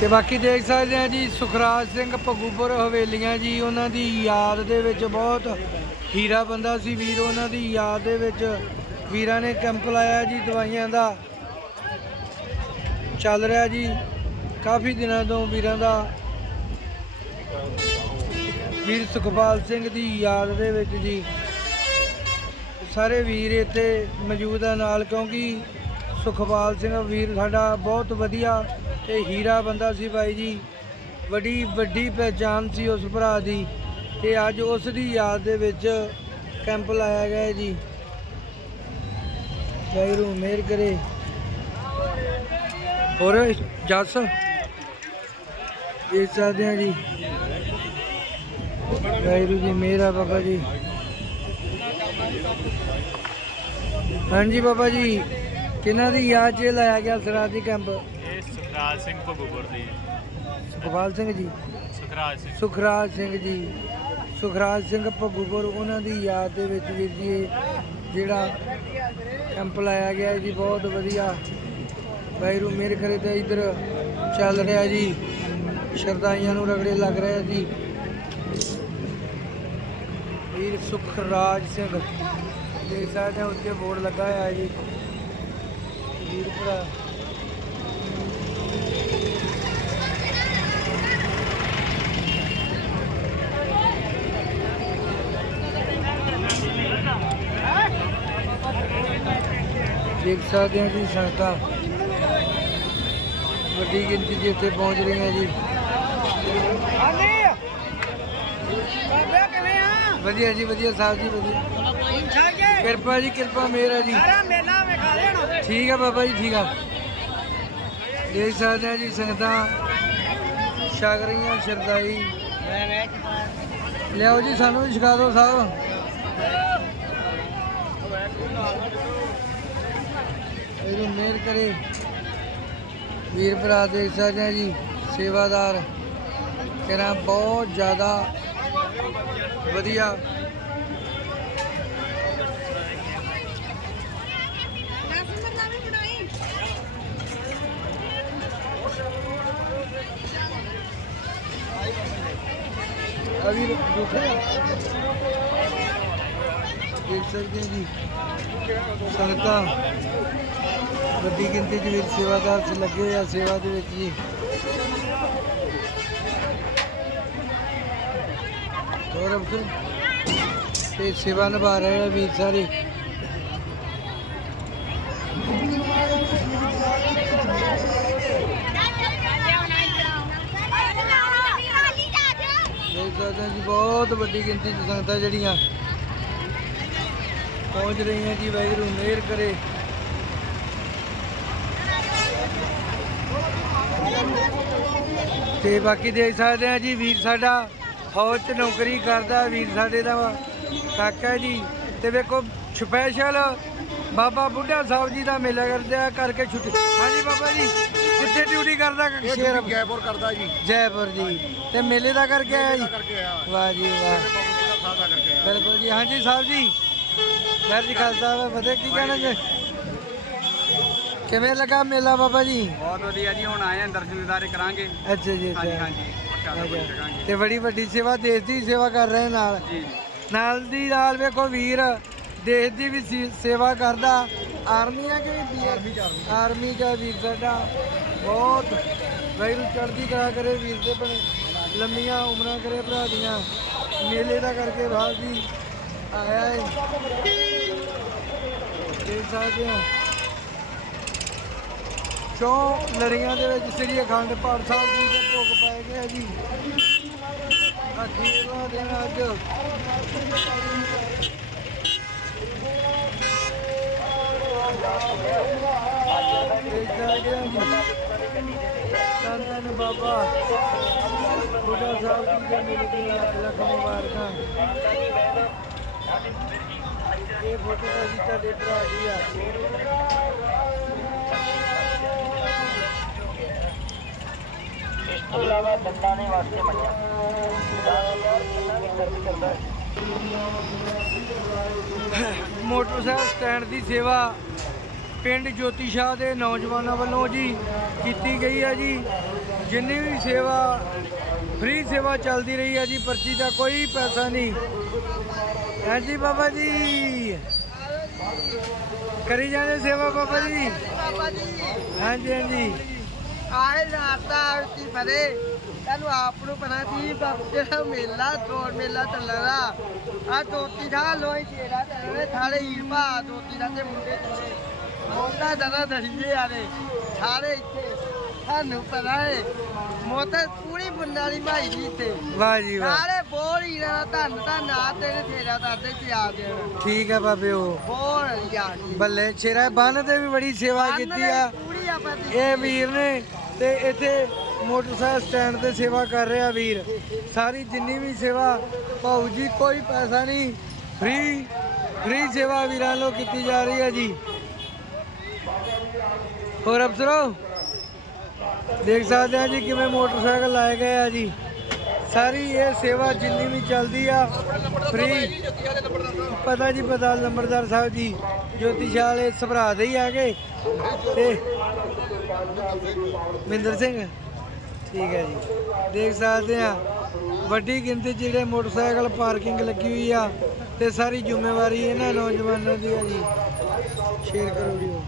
ਤੇ ਬਾਕੀ ਦੇਖ ਸਕਦੇ ਆ ਜੀ, ਸੁਖਰਾਜ ਸਿੰਘ ਭਗੂਪੁਰ ਹਵੇਲੀਆਂ ਜੀ, ਉਹਨਾਂ ਦੀ ਯਾਦ ਦੇ ਵਿੱਚ ਬਹੁਤ ਹੀਰਾ ਬੰਦਾ ਸੀ ਵੀਰ, ਉਹਨਾਂ ਦੀ ਯਾਦ ਦੇ ਵਿੱਚ ਵੀਰਾਂ ਨੇ ਕੈਂਪ ਲਾਇਆ ਜੀ ਦਵਾਈਆਂ ਦਾ। ਚੱਲ ਰਿਹਾ ਜੀ, ਕਾਫੀ ਦਿਨਾਂ ਤੋਂ ਵੀਰਾਂ ਦਾ। ਵੀਰ ਸੁਖਪਾਲ ਸਿੰਘ ਦੀ ਯਾਦ ਦੇ ਵਿੱਚ ਜੀ, ਸਾਰੇ ਵੀਰ ਇੱਥੇ ਮੌਜੂਦ ਆ ਨਾਲ, ਕਿਉਂਕਿ ਸੁਖਪਾਲ ਸਿੰਘ ਵੀਰ ਸਾਡਾ ਬਹੁਤ ਵਧੀਆ ਇਹ ਹੀਰਾ ਬੰਦਾ ਸੀ ਬਾਈ ਜੀ। ਵੱਡੀ ਵੱਡੀ ਪਹਿਚਾਨ ਸੀ ਉਸ ਭਰਾ ਦੀ। ਤੇ ਅੱਜ ਉਸ ਦੀ ਯਾਦ ਦੇ ਵਿੱਚ ਕੈਂਪ ਲਾਇਆ ਗਿਆ ਜੀ। ਵਾਹਿਗੁਰੂ ਮਿਹਰ ਕਰੇ। ਹੋਰ ਜੱਸ? ਦੇਖ ਸਕਦੇ ਹਾਂ ਜੀ। ਵਾਹਿਗੁਰੂ ਜੀ, ਮਿਹਰ ਆ ਬਾਬਾ ਜੀ। ਹਾਂਜੀ ਬਾਬਾ ਜੀ, ਕਿਹਨਾਂ ਦੀ ਯਾਦ 'ਚ ਲਾਇਆ ਗਿਆ ਸਰਾਜੀ ਕੈਂਪ? ਸੁਖਰਾਜ ਸਿੰਘ ਭਗੂਪੁਰ ਦੀ। ਸੁਖਪਾਲ ਸਿੰਘ ਜੀ। ਸੁਖਰਾਜ ਸਿੰਘ। ਸੁਖਰਾਜ ਸਿੰਘ ਜੀ। ਸੁਖਰਾਜ ਸਿੰਘ ਭੱਗੂਪੁਰ ਉਹਨਾਂ ਦੀ ਯਾਦ ਦੇ ਵਿੱਚ ਵੀਰ ਜੀ ਇਹ ਜਿਹੜਾ ਕੈਂਪ ਲਾਇਆ ਗਿਆ ਹੈ ਜੀ ਬਹੁਤ ਵਧੀਆ। ਵਾਹਿਗੁਰੂ ਮਿਹਰ ਕਰੇ ਤੇ ਇੱਧਰ ਚੱਲ ਰਿਹਾ ਜੀ। ਸ਼ਰਦਾਈਆਂ ਨੂੰ ਰਗੜੇ ਲੱਗ ਰਿਹਾ ਜੀ। ਵੀਰ ਸੁਖਰਾਜ ਸਿੰਘ ਦੇਖ ਸਕਦੇ ਹੋ ਉੱਤੇ ਬੋਰਡ ਲੱਗਾ ਹੋਇਆ ਜੀ। ਵੀਰ ਭਰਾ। ਦੇਖ ਸਕਦੇ ਹਾਂ ਜੀ ਸੰਗਤਾਂ ਵੱਡੀ ਗਿਣਤੀ 'ਚ ਇੱਥੇ ਪਹੁੰਚ ਰਹੀਆਂ ਜੀ। ਹਾਂਜੀ। ਬਾਬਾ ਕਿਵੇਂ ਆ? ਵਧੀਆ ਜੀ ਵਧੀਆ ਸਾਹਿਬ ਜੀ ਵਧੀਆ। ਕਿਰਪਾ ਜੀ ਕਿਰਪਾ ਮਿਹਰ ਹੈ ਜੀ। ਸਾਰਾ ਮੇਲਾ ਵਿਖਾ ਦੇਣਾ ਠੀਕ ਹੈ ਬਾਬਾ ਜੀ ਠੀਕ ਆ। ਦੇਖ ਸਕਦੇ ਹਾਂ ਜੀ ਸੰਗਤਾਂ ਛਕ ਰਹੀਆਂ ਸ਼ਰਦਾਈ ਲਿਆਓ ਜੀ ਸਾਨੂੰ ਵੀ ਛਕਾ ਦਿਓ ਸਾਹਿਬ। ਇਹਨੂੰ ਮਿਹਰ ਕਰੇ ਵੀਰ ਭਰਾ ਦੇਖ ਸਕਦੇ ਹਾਂ ਜੀ ਸੇਵਾਦਾਰ ਕਿਹੜਾ ਬਹੁਤ ਜ਼ਿਆਦਾ ਵਧੀਆ ਅਭੀ ਰੁਕੇ ਦੇਖ ਸਕਦੇ ਜੀ। ਸੰਗਤਾਂ ਵੱਡੀ ਗਿਣਤੀ 'ਚ ਵੀਰ ਸੇਵਾਦਾਰ ਚ ਲੱਗੇ ਹੋਏ ਆ, ਸੇਵਾ ਦੇ ਵਿੱਚ ਜੀ। ਹੋਰ ਅਫਸਰ ਤੇ ਸੇਵਾ ਨਿਭਾ ਰਹੇ ਆ ਵੀਰ ਸਾਰੇ। ਦੇਖ ਸਕਦੇ ਜੀ, ਬਹੁਤ ਵੱਡੀ ਗਿਣਤੀ 'ਚ ਸੰਗਤਾਂ ਜਿਹੜੀਆਂ ਪਹੁੰਚ ਰਹੀਆਂ ਜੀ ਵਾਹਿਗੁਰੂ ਮਿਹਰ ਕਰੇ। ਤੇ ਬਾਕੀ ਦੇਖ ਸਕਦੇ ਆ ਜੀ ਵੀਰ ਸਾਡਾ ਫੌਜ 'ਚ ਨੌਕਰੀ ਕਰਦਾ ਵੀਰ ਸਾਡੇ ਦਾ ਕਾਕਾ ਜੀ। ਤੇ ਵੇਖੋ ਸਪੈਸ਼ਲ ਬਾਬਾ ਬੁੱਢਾ ਸਾਹਿਬ ਜੀ ਦਾ ਮੇਲਾ ਕਰਦਾ ਕਰਕੇ ਛੁੱਟੀ। ਹਾਂਜੀ ਬਾਬਾ ਜੀ ਕਿੱਥੇ ਡਿਊਟੀ ਕਰਦਾ ਸ਼ੇਰ? ਜੈਪੁਰ ਕਰਦਾ ਜੀ। ਜੈਪੁਰ ਜੀ। ਤੇ ਮੇਲੇ ਦਾ ਕਰਕੇ ਆਇਆ ਜੀ। ਵਾਹ ਜੀ ਵਾਹ। ਬਿਲਕੁਲ ਜੀ ਹਾਂਜੀ ਸਾਹਿਬ ਜੀ। ਸਰ ਜੀ ਖਾਲਸਾ ਵਾ ਫਤਿਹ ਕੀ ਕਹਿਣਾ ਜੀ? ਕਿਵੇਂ ਲੱਗਾ ਮੇਲਾ ਬਾਬਾ ਜੀ? ਬਹੁਤ ਵਧੀਆ ਜੀ ਹੁਣ ਆਏ ਆਂ ਦਰਸ਼ਨ ਦਿਦਾਰੇ ਕਰਾਂਗੇ। ਅੱਛਾ ਜੀ ਹਾਂਜੀ ਹਾਂਜੀ ਪ੍ਰਸ਼ਾਦਾ ਅੱਛਾ। ਛਕਾਂਗੇ ਤੇ ਬੜੀ ਵੱਡੀ ਸੇਵਾ ਦੇਸ਼ ਦੀ ਸੇਵਾ ਕਰ ਰਹੇ ਨਾਲ। ਜੀ ਨਾਲ ਦੀ ਨਾਲ ਵੇਖੋ ਵੀਰ ਦੇਸ਼ ਦੀ ਵੀ ਸੇਵਾ ਕਰਦਾ। ਆਰਮੀ ਆ ਕਿ ਬੀਆਰਮੀ ਆਰਮੀ ਦਾ ਵੀਰ ਸਾਡਾ। ਬਹੁਤ ਵੈਰੂ ਚੜ੍ਹਦੀ ਕਰਾ ਕਰੇ ਵੀਰ ਦੇ ਬਣੇ। ਲੰਮੀਆਂ ਉਮਰਾਂ ਕਰੇ ਭਰਾ ਦੀਆਂ। ਮੇਲੇ ਦਾ ਕਰਕੇ ਬਾਅਦ ਜੀ ਆਇਆ ਹੈ ਦੇਖ ਸਕਦੇ ਹੋ। ਚੌ ਲੜੀਆਂ ਦੇ ਵਿੱਚ ਸ੍ਰੀ ਅਖੰਡ ਪਾਠ ਸਾਹਿਬ ਜੀ ਦੇ ਭੋਗ ਪਾਏ ਗਏ ਜੀ। ਅਖੀਰਲਾ ਦਿਨ ਅੱਜ। ਸੰਤਨ ਬਾਬਾ। ਬੁੱਢਾ ਸਾਹਿਬ ਜੀ ਦੇ ਮਿਲ ਕੇ ਲੱਖ ਮੁਬਾਰਕਾਂ। ਇਹ ਫੋਟੋ ਤਾਂ ਤੁਹਾਡੇ ਭਰਾ ਦੀ ਆ ਮੋਟਰਸਾਈਕਲ ਸਟੈਂਡ ਦੀ ਸੇਵਾ ਪਿੰਡ ਜੋਤੀ ਸ਼ਾਹ ਦੇ ਨੌਜਵਾਨਾਂ ਵੱਲੋਂ ਜੀ ਕੀਤੀ ਗਈ ਹੈ ਜੀ। ਜਿੰਨੀ ਵੀ ਸੇਵਾ, ਫ੍ਰੀ ਸੇਵਾ ਚੱਲਦੀ ਰਹੀ ਹੈ ਜੀ, ਪਰਚੀ ਦਾ ਕੋਈ ਪੈਸਾ ਨਹੀਂ। ਹਾਂਜੀ ਬਾਬਾ ਜੀ। ਕਰੀ ਜਾਂਦੇ ਸੇਵਾ ਬਾਬਾ ਜੀ। ਬਾਬਾ ਜੀ। ਹਾਂਜੀ ਹਾਂਜੀ। ਆਏ ਰਾਤਾ ਆਰਤੀ ਫਰੇ ਤੁਹਾਨੂੰ ਆਪ ਨੂੰ ਪਤਾ ਸੀ ਜਿਹੜਾ ਮੇਲਾ ਤੋੜ ਮੇਲਾ ਚੱਲਣਾ ਆ ਦੋਤੀ ਦਾ ਲੋਈ ਤੇਰਾ ਚੱਲਣੇ ਥਾਲੇ ਹੀਰਪਾ ਦੋਤੀ ਦਾ ਤੇ ਮੁੰਡੇ ਤੇ ਮੋਤਾ ਦਰਾ ਦਰੀਏ ਆਰੇ ਸਾਰੇ ਇੱਥੇ। ਸਾਨੂੰ ਪਤਾ ਹੈ ਮੋਤਾ ਪੂਰੀ ਬੁੰਨਾਲੀ ਮਾਈ ਜੀ ਇੱਥੇ। ਵਾਹ ਜੀ ਵਾਹ। ਸਾਰੇ ਬੋਲ ਹੀ ਨਾ ਧੰਨ ਧੰਨ ਆ ਤੇਰੇ ਤੇਰਾ ਦਾਦੇ ਚ ਆ ਦੇਣ। ਠੀਕ ਹੈ ਬਾਬੇ ਉਹ। ਬੋਲ ਯਾਰ ਬੱਲੇ ਛੇਰਾ ਬੰਨ ਤੇ ਵੀ ਬੜੀ ਸੇਵਾ ਕੀਤੀ ਆ। ਪੂਰੀ ਆਪਾਂ ਦੀ ਇਹ ਵੀਰ ਨੇ ਤੇ ਇੱਥੇ ਮੋਟਰਸਾਈਕਲ ਸਟੈਂਡ ਤੇ ਸੇਵਾ ਕਰ ਰਿਹਾ ਵੀਰ। ਸਾਰੀ ਜਿੰਨੀ ਵੀ ਸੇਵਾ ਭਾਊ ਜੀ ਕੋਈ ਪੈਸਾ ਨਹੀਂ। ਫ੍ਰੀ ਫ੍ਰੀ ਸੇਵਾ ਵੀਰਾਂ ਵੱਲੋਂ ਕੀਤੀ ਜਾ ਰਹੀ ਹੈ ਜੀ। ਹੋਰ ਅਫਸਰੋ? ਦੇਖ ਸਕਦੇ ਆ ਜੀ ਕਿਵੇਂ ਮੋਟਰਸਾਈਕਲ ਲਾਏ ਗਏ ਆ ਜੀ। ਸਾਰੀ ਇਹ ਸੇਵਾ ਜਿੰਨੀ ਵੀ ਚੱਲਦੀ ਆ ਫ੍ਰੀ ਪਤਾ ਜੀ ਪਤਾ, ਨੰਬਰਦਾਰ ਸਾਹਿਬ ਜੀ ਜੋਤੀਸ਼ਾਲ ਇਹ ਸਭਰਾ ਦੇ ਹੀ ਆ ਗਏ ਤੇ ਮਿੰਦਰ ਸਿੰਘ, ਠੀਕ ਹੈ ਜੀ। ਦੇਖ ਸਕਦੇ ਆ, ਵੱਡੀ ਗਿਣਤੀ 'ਚ ਜਿਹੜੇ ਮੋਟਰਸਾਈਕਲ ਪਾਰਕਿੰਗ ਲੱਗੀ ਹੋਈ ਆ, ਤੇ ਸਾਰੀ ਜ਼ਿੰਮੇਵਾਰੀ ਇਹਨਾਂ ਨੌਜਵਾਨਾਂ ਦੀ ਆ ਜੀ। ਸ਼ੇਅਰ ਕਰੋ ਵੀਡੀਓ